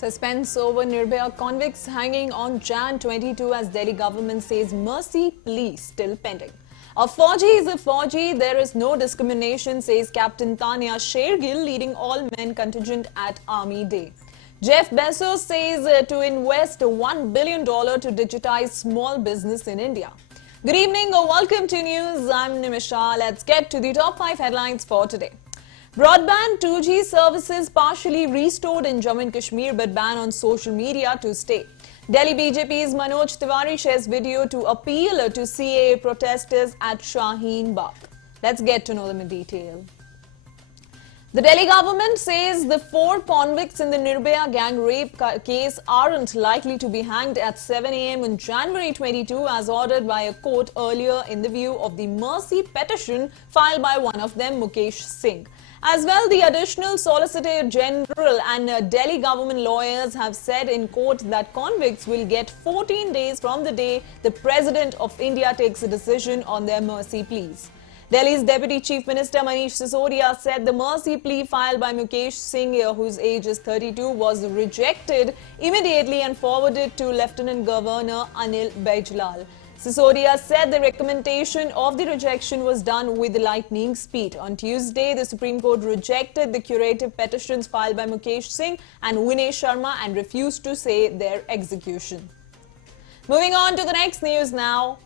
Suspense over Nirbhaya convicts hanging on Jan 22 as Delhi government says mercy plea still pending. A fauji is a fauji, there is no discrimination, says Captain Tania Sher Gill, leading all-men contingent at Army Day. Jeff Bezos says to invest $1 billion to digitize small business in India. Good evening or welcome to news. I'm Nimisha. Let's get to the top 5 headlines for today. Broadband 2G services partially restored in Jammu and Kashmir but ban on social media to stay. Delhi BJP's Manoj Tiwary shares video to appeal to CAA protesters at Shaheen Bagh. Let's get to know them in detail. The Delhi government says the 4 convicts in the Nirbhaya gang rape case aren't likely to be hanged at 7 a.m. on January 22 as ordered by a court earlier in the view of the mercy petition filed by one of them, Mukesh Singh. As well, the additional Solicitor General and Delhi government lawyers have said in court that convicts will get 14 days from the day the President of India takes a decision on their mercy pleas. Delhi's Deputy Chief Minister Manish Sisodia said the mercy plea filed by Mukesh Singh, whose age is 32, was rejected immediately and forwarded to Lieutenant Governor Anil Baijlal. Sisodia said the recommendation of the rejection was done with lightning speed. On Tuesday, the Supreme Court rejected the curative petitions filed by Mukesh Singh and Vinay Sharma and refused to say their execution. Moving on to the next news now.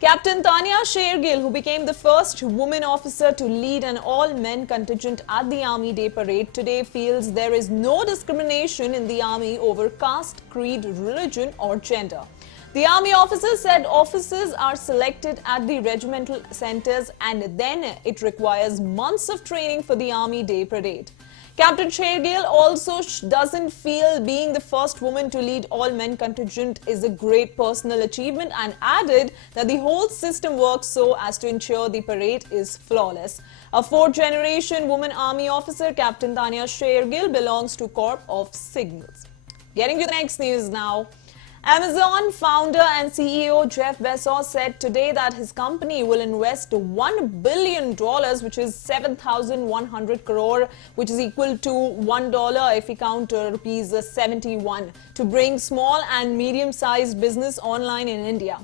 Captain Tania Sher Gill, who became the first woman officer to lead an all-men contingent at the Army Day parade today, feels there is no discrimination in the Army over caste, creed, religion or gender. The Army officer said officers are selected at the regimental centers and then it requires months of training for the Army Day parade. Captain Sher Gill also doesn't feel being the first woman to lead all-men contingent is a great personal achievement and added that the whole system works so as to ensure the parade is flawless. A 4th-generation woman Army officer, Captain Tania Sher Gill, belongs to Corps of Signals. Getting to the next news now. Amazon founder and CEO Jeff Bezos said today that his company will invest $1 billion, which is 7,100 crore, which is equal to $1 if we count rupees 71, to bring small and medium-sized business online in India.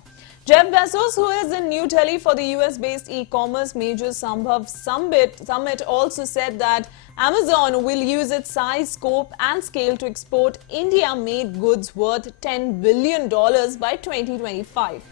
Jeff Bezos, who is in New Delhi for the US-based e-commerce major Sambhav Summit, also said that Amazon will use its size, scope and scale to export India-made goods worth $10 billion by 2025.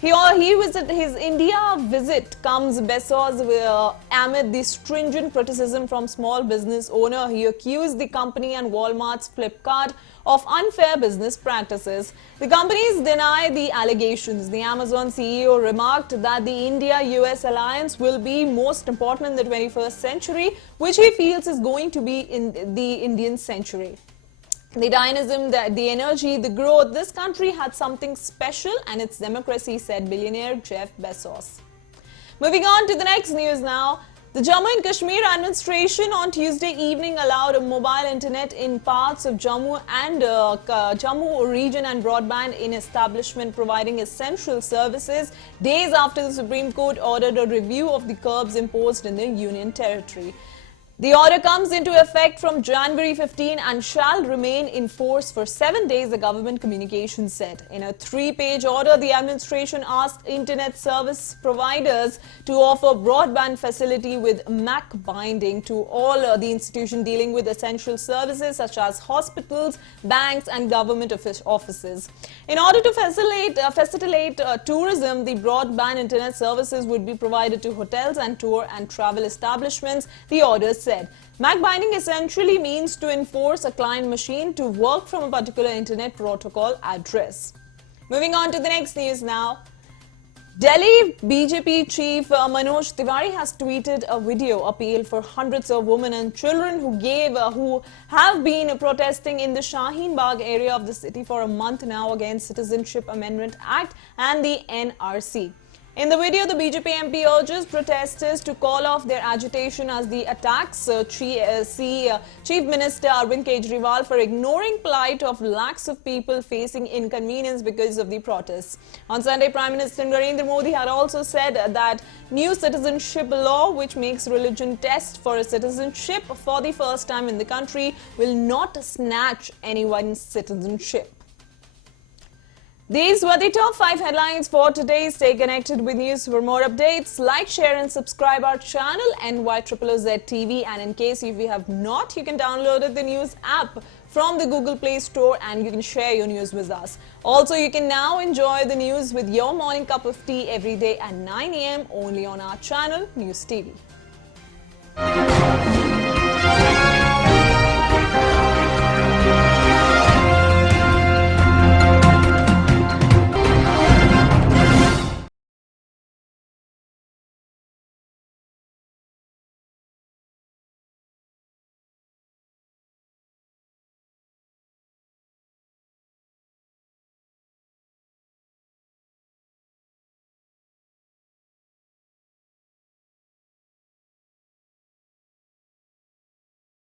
His India visit comes Bezos amid the stringent criticism from small business owner. He accused the company and Walmart's Flipkart of unfair business practices. The companies deny the allegations. The Amazon CEO remarked that the India-US alliance will be most important in the 21st century, which he feels is going to be in the Indian century. The dynamism, the energy, the growth, this country had something special and its democracy, said billionaire Jeff Bezos. Moving on to the next news now. The Jammu and Kashmir administration on Tuesday evening allowed a mobile internet in parts of Jammu and Jammu region and broadband in establishment providing essential services days after the Supreme Court ordered a review of the curbs imposed in the Union Territory. The order comes into effect from January 15 and shall remain in force for 7 days, the government communications said. In a 3-page order, the administration asked internet service providers to offer broadband facility with MAC binding to all the institutions dealing with essential services such as hospitals, banks and government offices. In order to facilitate tourism, the broadband internet services would be provided to hotels and tour and travel establishments, the order said. MAC binding essentially means to enforce a client machine to work from a particular internet protocol address. Moving on to the next news now. Delhi BJP chief Manoj Tiwary has tweeted a video appeal for hundreds of women and children who have been protesting in the Shaheen Bagh area of the city for a month now against Citizenship Amendment Act and the NRC. In the video, the BJP MP urges protesters to call off their agitation as the attacks Chief Minister Arvind Kejriwal for ignoring plight of lakhs of people facing inconvenience because of the protests. On Sunday, Prime Minister Narendra Modi had also said that new citizenship law, which makes religion test for a citizenship for the first time in the country, will not snatch anyone's citizenship. These were the top 5 headlines for today. Stay connected with news for more updates. Like, share and subscribe our channel NYOOOZ TV. And in case if you have not, you can download the news app from the Google Play Store and you can share your news with us. Also, you can now enjoy the news with your morning cup of tea every day at 9 a.m. only on our channel, News TV.